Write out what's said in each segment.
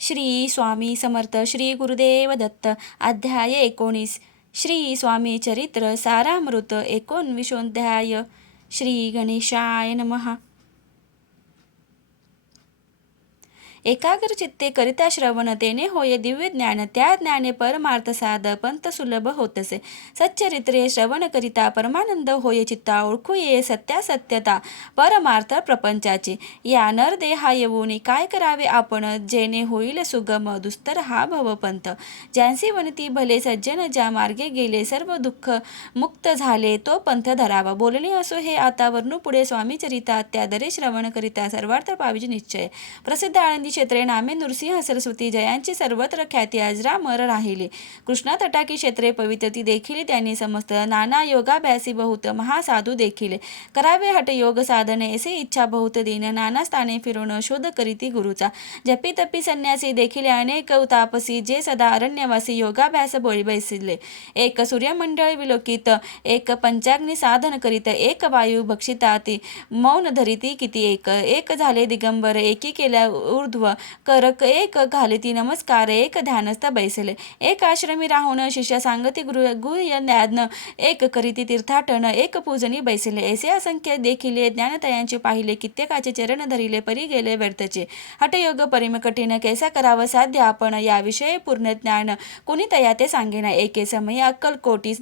श्री स्वामी समर्थ श्री गुरुदेव दत्त. अध्याय 19. श्री स्वामी चरित्र सारामृत 19. श्री गणेशाय नमः. एकाग्र चित्ते करिता श्रवण तेने होय दिव्य ज्ञान. त्या ज्ञाने परमार्थ साध पंत सुलभ होतसे. सच्चरित्रे श्रवण करिता परमानंद होय चित्ता. ओळखू ये सत्यासत्यता परमार्थ प्रपंचाची. या नरदेहा येऊन काय करावे आपण, जेणे होईल सुगम दुस्तर हा भवपंथ. ज्यांसी वनती भले सज्जन ज्या मार्गे गेले, सर्व दुःख मुक्त झाले तो पंथ धरावा. बोलणे असो हे आता वर्णू पुढे. स्वामी चरिता त्यादरे श्रवण करिता सर्वार्थ पाविजे निश्चय. प्रसिद्ध आळंदी क्षेत्रे नामे नृसिंह सरस्वती. जयांची सर्वत्र ख्याती अजरामर राहिली. कृष्णा तटाकी क्षेत्रे पवित्रती देखील त्यांनी समस्त. नाना योगाभ्यासी बहुत महासाधू देखील. करावे हट योग साधने ऐसे इच्छा बहुत दीन. नाना स्थाने फिरून शोध करीती गुरुचा. जपी तपी संन्यासी देखील अनेक तापसी. जे सदा अरण्यवासी योगाभ्यास बोळी बैसिले. एक सूर्यमंडळ विलोकित, एक पंचाग्नी साधन करीत, एक वायू भक्षिताती मौन धरिती किती एक. एक झाले दिगंबर एकी केल्या ऊर्ध्व करक. एक घालिती नमस्कार एक ध्यानस्थ बैसले. एक आश्रमी राहून शिष्य सांगती गुह्य ज्ञान. एक करीती तीर्थाटन एक पूजनी बैसले. ऐसे असंख्य देखिले ज्ञानतयांचे पाहिले. कित्येकाचे चरण धरिले परी गेले व्यर्थचे. हठयोग परिम कठीण कैसा करावं साध्य आपण. याविषयी पूर्ण ज्ञान कोणी तया ते सांगेना. एके समयी अक्कलकोटी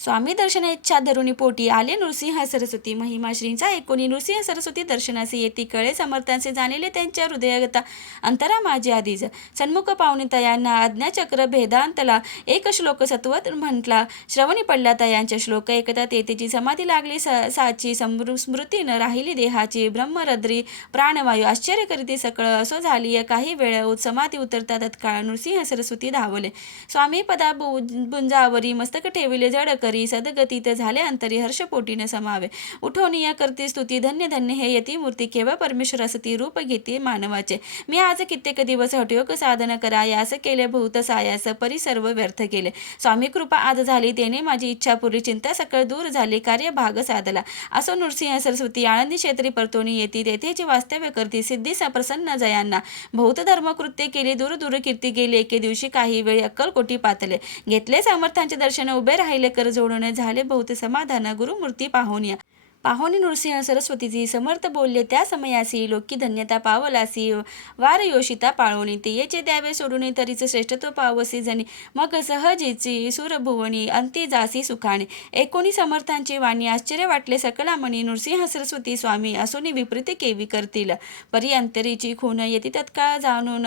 स्वामी दर्शन इच्छा धरुणी पोटी आले नृसिंह सरस्वती. महिमा श्रींचा ऐकोनी नृसिंह सरस्वती दर्शनासे येती. कळे समर्थांचे जाणिले त्यांच्या हृदयगता. अंतरा माझे आधीच सन्मुख पावणे तयांना आज्ञाचक्र भेदांतला. एक श्लोक सत्वत म्हटला श्रवणी पडला तयांच्या. श्लोक एकता तेथेची समाधी लागली साची. स्मृती न राहिली देहाची. ब्रह्मरद्री प्राणवायू आश्चर्य करीती सकळ. असो झाली काही वेळ समाधी उतरता तत्काळ नृसिंह सरस्वती धावले. स्वामी पदा बुंजावरी मस्तक ठेविले जड करी. सदगतीत झाले अंतरी हर्षपोटीने समावे. उठवणीया करती स्तुती. धन्य धन्य हे यती मूर्ती. केवळ परमेश्वर असती रूप घेते मानवाचे. मी आज कित्येक दिवस हठयोग साधन करायास केले बहुत सायास. परी सर्व व्यर्थ केले. स्वामी कृपा आज झाली तेने माझी इच्छा पुरली. चिंता सकळ दूर झाली कार्य भाग साधला. असो नृसिंह सरस्वती आळंदी क्षेत्री परतोनी येती. तेथेची वास्तव्य करती. सिद्धी प्रसन्न जयांना. बहुत धर्मकृत्य केली. दूर दूर कीर्ती गेली. एके दिवशी काही वेळी अक्कलकोटी पातले. घेतले समर्थांचे दर्शन. उभे राहिले कर जोडून. झाले बहुत समाधान गुरुमूर्ती पाहुनिया. पाहुणी नृसिंह सरस्वतीची समर्थ बोलले त्या समयासी. लोकी धन्यता पावलासी वार योषिता पाळोनी. तेयेचे द्यावे सोडून तरीच श्रेष्ठत्व पावसी जणी. मग सहजीची सुरभुवनी अंती जासी सुखाने. एकोणी समर्थांची वाणी आश्चर्य वाटले सकला मनी. नृसिंह सरस्वती स्वामी असोनी विपरीत केवी करतील. परी अंतरीची खून येती तत्काळ जाणून.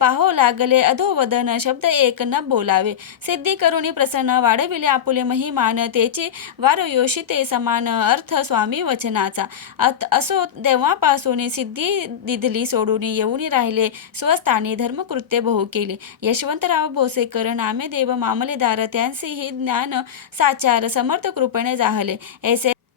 पाहो लागले अधोवदन शब्द एक न बोलावे. सिद्धी करुणी प्रसन्न वाढविले आपुले महिमान. तेची वार योषिते समान अर्थ स्वामी वचनाचा. असो देवापासून सिद्धी दिधली सोडून येऊन राहिले स्वस्थानी. धर्मकृत्य बहु केले. यशवंतराव भोसेकर नामे देव मामलेदार. त्यांचेही ज्ञान साचार समर्थ कृपेने जाहले.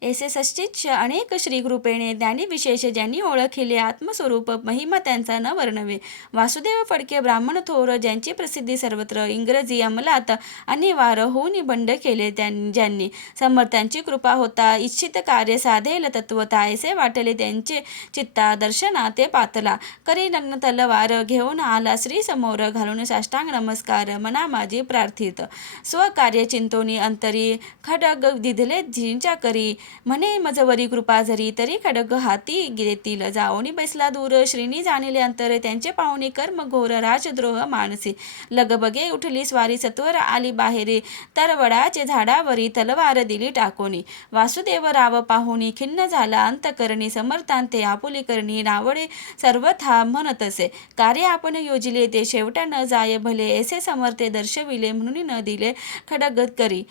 ऐसे सच्चिच अनेक श्रीकृपेने ज्ञानी विशेष ज्यांनी ओळखिले. आत्मस्वरूप महिमा त्यांचा न वर्णवे. वासुदेव फडके ब्राह्मण थोर. ज्यांची प्रसिद्धी सर्वत्र. इंग्रजी अंमलात अनिवार होऊन बंड केले ज्यांनी. समर्थांची कृपा होता इच्छित कार्य साधेल तत्वता. ऐसे वाटले त्यांचे चित्ता. दर्शना ते पातला. करी नग्न तलवार घेऊन आला श्री समोर. घालून साष्टांग नमस्कार मना माझी प्रार्थित. स्वकार्य चिंतोनी अंतरी. खडग दिधले झिंच्या करी. म्हणे मजवरी कृपा झरी. तरी खडग हाती देतील. जाओनी बैसला दूर. श्रीनी जाणिले अंतर त्यांचे पाहुणी. कर्म घोर राजद्रोह मानसी. लगबगे उठली स्वारी. सत्वर आली बाहेरी. तरवडाचे झाडावरी तलवार दिली टाकोनी. वासुदेवराव पाहुणी खिन्न झाला अंतकरणी. समर्थांते आपुली करणी. नावडे सर्वथा म्हणतसे. कार्य आपण योजिले ते शेवटा न जाय भले. ऐसे समर्थे दर्शविले म्हणून न दिले खडग करी.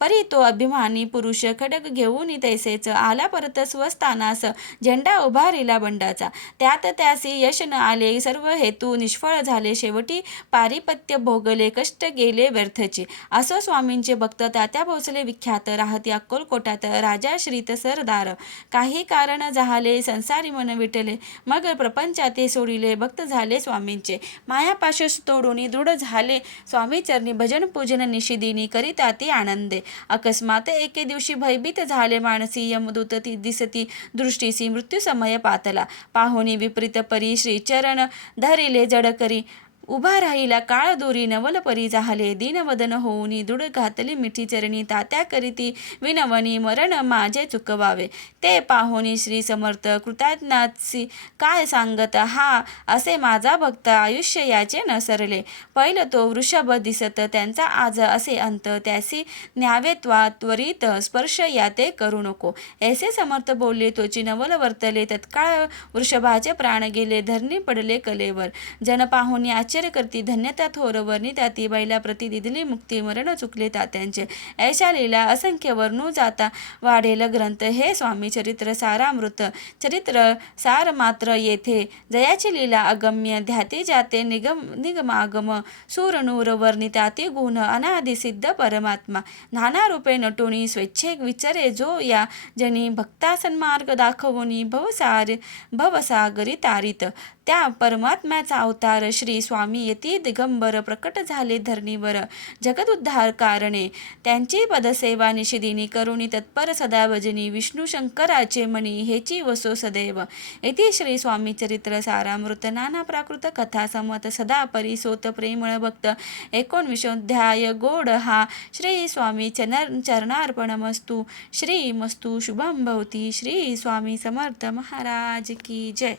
परी तो अभिमानी पुरुष खडग घेऊन तैसेच आला परत स्वस्थानास. झेंडा उभारिला बंडाचा. त्यात त्यासी यश न आले. सर्व हेतू निष्फळ झाले. शेवटी पारिपत्य भोगले. कष्ट गेले व्यर्थचे. असो स्वामींचे भक्त तात्या भोसले विख्यात. राहती अक्कलकोटात राजाश्रित सरदार. काही कारण जाहले संसारी मन विटले. मग प्रपंचाते सोडिले. भक्त झाले स्वामींचे. मायापाश तोडून दृढ झाले स्वामी चरणी. भजन पूजन निशिदिनी करिता ते आनंदे. अकस्मात एके दिवशी भयभीत झाले मानसी. यमदूत दिसती दृष्टीसी. मृत्यू समय पातला. पाहुणी विपरीत परी. श्रीचरण धरिले जड करी. उभा राहिला काळ दोरी नवल परी झाले दीनवदन होऊनी दूड घातली मिठी चरणी तात्या करीती विनवणी मरण माझे चुकवावे ते पाहोनी श्री समर्थ कृताज्ञासी काय सांगत हा असे माझा भक्त आयुष्य याचे न सरले पहिलं तो वृषभ दिसत त्यांचा आज असे अंत त्यासी न्यावे त्वरित स्पर्श याते करू नको ऐसे समर्थ बोलले तोची नवल वर्तले तत्काळ वृषभाचे प्राण गेले धरणी पडले कलेवर जन पाहुनी आश्चर्य करती धन्यता थोर वर्णिताती बैला प्रति दिदली मुक्ती मरण चुकले तात्यांचे ऐशा लीला असंख्य वर्णू जाता वाढेल ग्रंथ हे स्वामी चरित्र सारामृत चरित्र सार मात्र येथे जयाची लीला अगम्य ध्याते जाते निगमागम सूरनूर वर्णिताती गुण अनादि सिद्ध परमात्मा नाना रूपे नटोनी स्वेच्छेक विचारे जो या जनी भक्ता सन्मार्ग दाखवूनी भवसागरी तारित त्या परमात्म्याचा अवतार श्री स्वामी येती दिगंबर प्रकट झाले धरणीवर जगद उद्धार कारणे त्यांची पदसेवा निषिदिनी करुणी तत्पर सदा भजनी विष्णू शंकराचे मनी हेची वसो सदैव येथे श्री स्वामी चरित्र सारामृत नाना प्राकृत कथा समत सदा परिसोत प्रेमळ भक्त 19 गोड हा श्री स्वामी चरणार्पणमस्तु श्री मस्तु शुभम भवती श्री स्वामी समर्थ महाराज की जय.